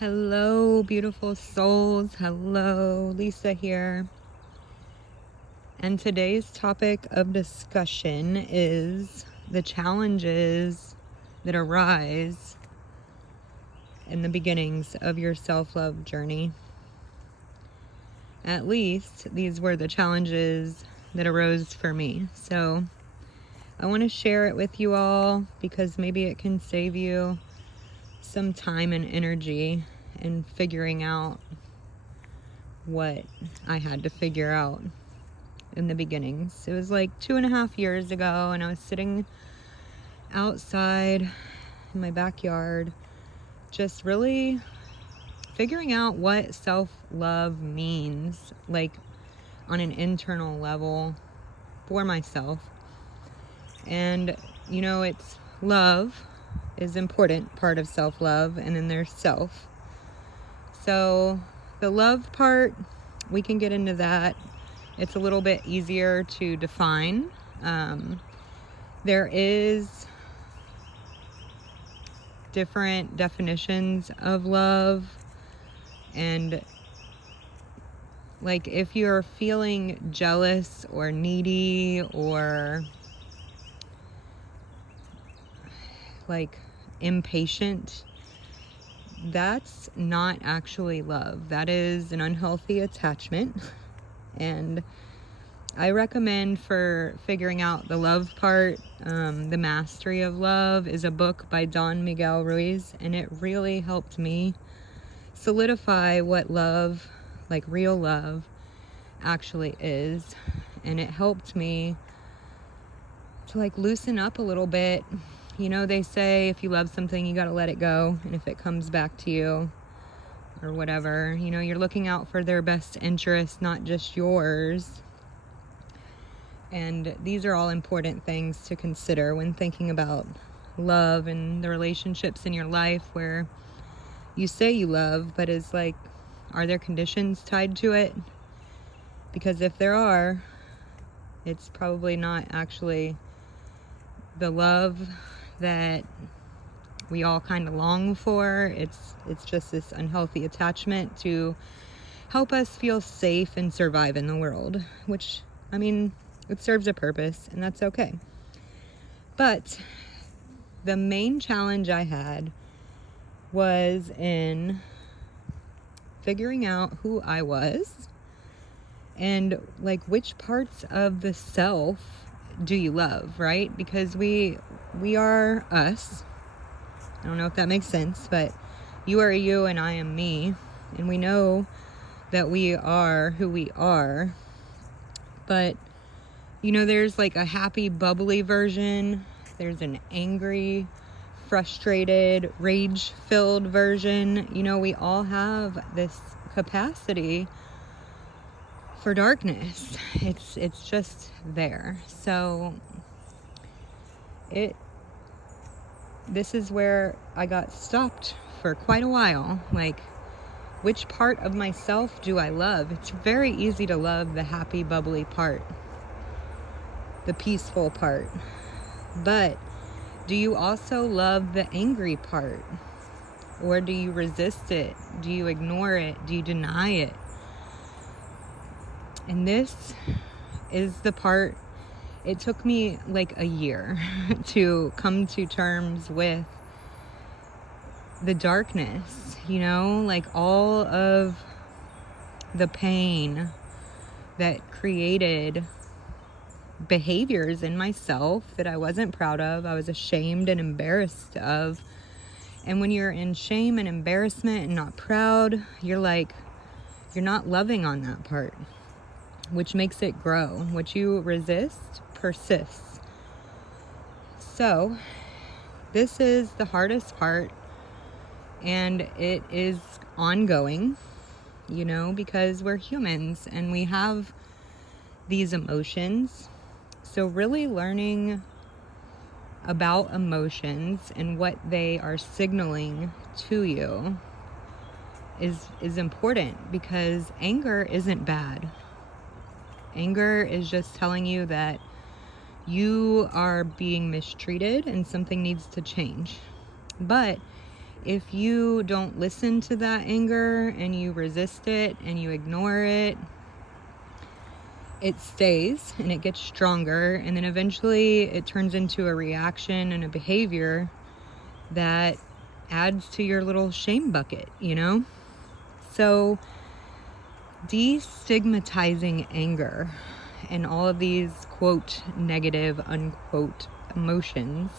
Hello, beautiful souls. Hello, Lisa here. And today's topic of discussion is the challenges that arise in the beginnings of your self-love journey. At least these were the challenges that arose for me. So I want to share it with you all because maybe it can save you some time and energy in figuring out what I had to figure out in the beginnings. It was like 2.5 years ago, and I was sitting outside in my backyard, just really figuring out what self-love means, like on an internal level for myself. And it's love is important part of self-love, and then there's self. So the love part, we can get into that. It's a little bit easier to define. There is different definitions of love, and like if you're feeling jealous or needy or like impatient, that's not actually love. That is an unhealthy attachment. And I recommend, for figuring out the love part, The Mastery of Love is a book by Don Miguel Ruiz, and it really helped me solidify what love, like real love, actually is. And it helped me to like loosen up a little bit. They say if you love something, you gotta let it go. And if it comes back to you or whatever, you're looking out for their best interest, not just yours. And these are all important things to consider when thinking about love and the relationships in your life where you say you love, but it's like, are there conditions tied to it? Because if there are, it's probably not actually the love that we all kind of long for. It's just this unhealthy attachment to help us feel safe and survive in the world, which, it serves a purpose, and that's okay. But the main challenge I had was in figuring out who I was and like which parts of the self do you love, right? Because we are us. I don't know if that makes sense, but you are you and I am me, and we know that we are who we are. But there's like a happy, bubbly version. There's an angry, frustrated, rage-filled version. We all have this capacity for darkness. It's just there. So this is where I got stopped for quite a while. Like, which part of myself do I love? It's very easy to love the happy, bubbly part, the peaceful part. But do you also love the angry part? Or do you resist it? Do you ignore it? Do you deny it? And this is the part, it took me like a year to come to terms with the darkness, like all of the pain that created behaviors in myself that I wasn't proud of, I was ashamed and embarrassed of. And when you're in shame and embarrassment and not proud, you're not loving on that part, which makes it grow. What you resist persists. So this is the hardest part, and it is ongoing, because we're humans and we have these emotions. So really learning about emotions and what they are signaling to you is important, because anger isn't bad. Anger is just telling you that you are being mistreated and something needs to change. But if you don't listen to that anger and you resist it and you ignore it, it stays and it gets stronger, and then eventually it turns into a reaction and a behavior that adds to your little shame bucket, you know? So destigmatizing anger and all of these quote negative unquote emotions,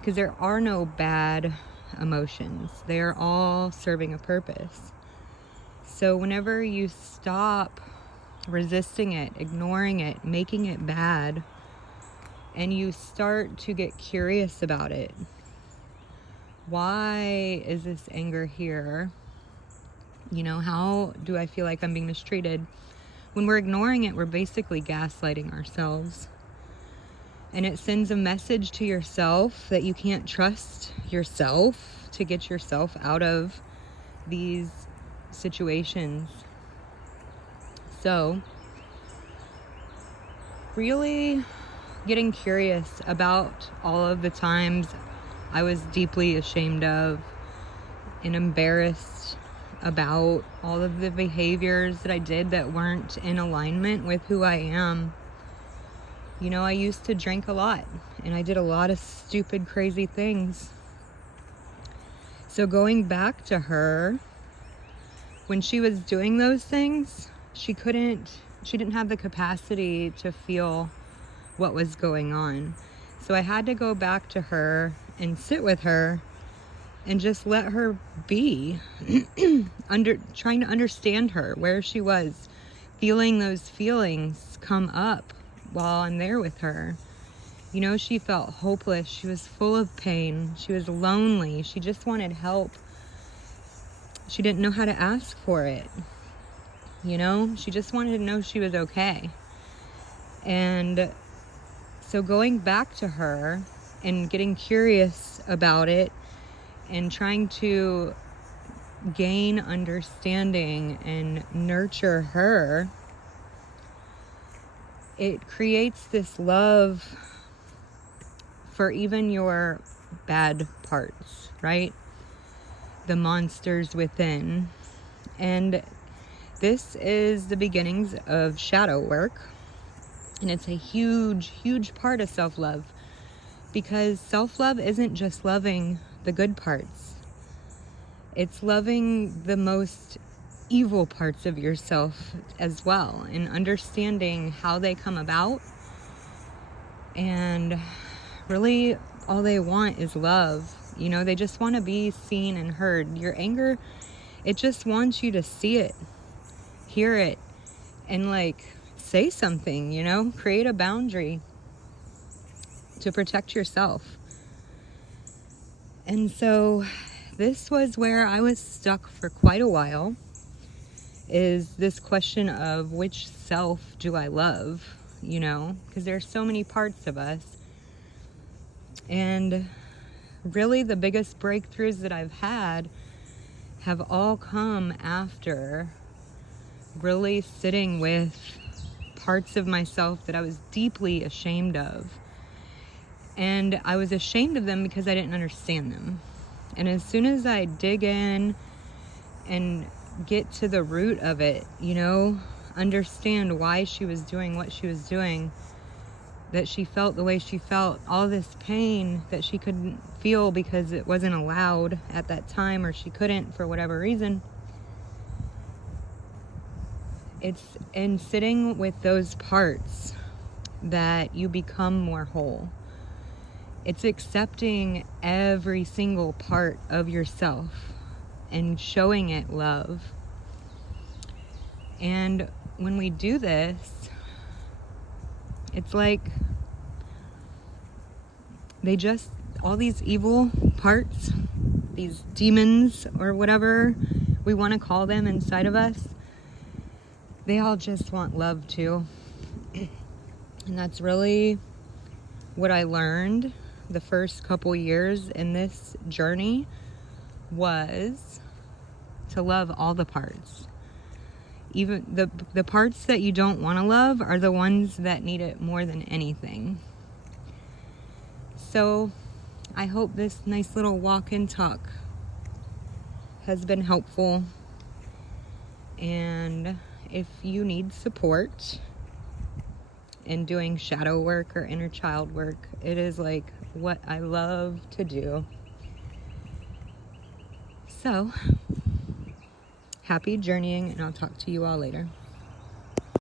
because there are no bad emotions, they are all serving a purpose. So whenever you stop resisting it, ignoring it, making it bad, and you start to get curious about it, why is this anger here? You know, how do I feel like I'm being mistreated? When we're ignoring it, we're basically gaslighting ourselves. And it sends a message to yourself that you can't trust yourself to get yourself out of these situations. So, really getting curious about all of the times I was deeply ashamed of and embarrassed about all of the behaviors that I did that weren't in alignment with who I am. You know, I used to drink a lot and I did a lot of stupid, crazy things. So going back to her, when she was doing those things, she didn't have the capacity to feel what was going on. So I had to go back to her and sit with her and just let her be, trying to understand her, where she was, feeling those feelings come up while I'm there with her. You know, she felt hopeless. She was full of pain. She was lonely. She just wanted help. She didn't know how to ask for it. You know, she just wanted to know she was okay. And so going back to her and getting curious about it and trying to gain understanding and nurture her, it creates this love for even your bad parts, right? The monsters within. And this is the beginnings of shadow work. And it's a huge, huge part of self-love, because self-love isn't just loving the good parts. It's loving the most evil parts of yourself as well, and understanding how they come about. And really all they want is love. You know, they just want to be seen and heard. Your anger, it just wants you to see it, hear it, and like say something, you know, create a boundary to protect yourself. And so this was where I was stuck for quite a while, is this question of which self do I love, you know, because there's so many parts of us. And really the biggest breakthroughs that I've had have all come after really sitting with parts of myself that I was deeply ashamed of. And I was ashamed of them because I didn't understand them. And as soon as I dig in and get to the root of it, you know, understand why she was doing what she was doing, that she felt the way she felt, all this pain that she couldn't feel because it wasn't allowed at that time, or she couldn't for whatever reason. It's in sitting with those parts that you become more whole. It's accepting every single part of yourself and showing it love. And when we do this, it's like all these evil parts, these demons or whatever we want to call them inside of us, they all just want love too. And that's really what I learned the first couple years in this journey, was to love all the parts. Even the parts that you don't want to love are the ones that need it more than anything. So I hope this nice little walk and talk has been helpful. And if you need support in doing shadow work or inner child work, it is like what I love to do. So, happy journeying, and I'll talk to you all later.